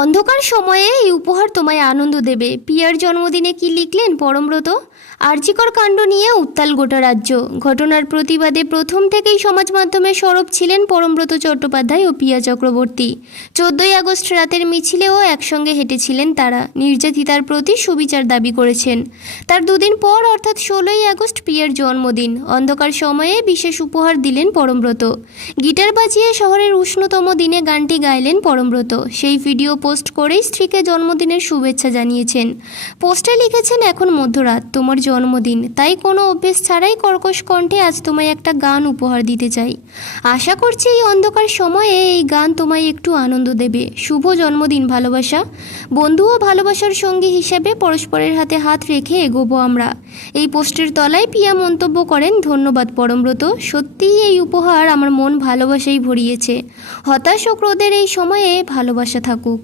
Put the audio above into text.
অন্ধকার সময়ে এই উপহার তোমায় আনন্দ দেবে। পিয়ার জন্মদিনে কি লিখলেন পরমব্রত? আরজিকর কাণ্ড নিয়ে উত্তাল গোটা রাজ্য। ঘটনার প্রতিবাদে প্রথম থেকেই সমাজ মাধ্যমে সরব ছিলেন পরমব্রত চট্টোপাধ্যায় ও পিয়া চক্রবর্তী। 14ই আগস্ট রাতের মিছিলেও একসঙ্গে হেঁটেছিলেন তারা। নির্যাতিতার প্রতি সুবিচার দাবি করেছেন। তার দুদিন পর অর্থাৎ 16ই আগস্ট পিয়ার জন্মদিন। অন্ধকার সময়ে বিশেষ উপহার দিলেন পরমব্রত। গিটার বাজিয়ে শহরের উষ্ণতম দিনে গানটি গাইলেন পরমব্রত। সেই ভিডিও পোস্ট করেই স্ত্রীকে জন্মদিনের শুভেচ্ছা জানিয়েছেন। পোস্টে লিখেছেন, এখন মধ্যরাত, তোমার জন্মদিন, তাই কোনো অভ্যেস ছাড়াই কর্কশ কণ্ঠে আজ তোমায় একটা গান উপহার দিতে চাই। আশা করছি এই অন্ধকার সময়ে এই গান তোমায় একটু আনন্দ দেবে। শুভ জন্মদিন ভালোবাসা। বন্ধু ও ভালোবাসার সঙ্গী হিসেবে পরস্পরের হাতে হাত রেখে এগোবো আমরা। এই পোস্টের তলায় পিয়া মন্তব্য করেন, ধন্যবাদ পরমব্রত, সত্যিই এই উপহার আমার মন ভালোবাসাই ভরিয়েছে। হতাশ ও ক্রোধের এই সময়ে ভালোবাসা থাকুক।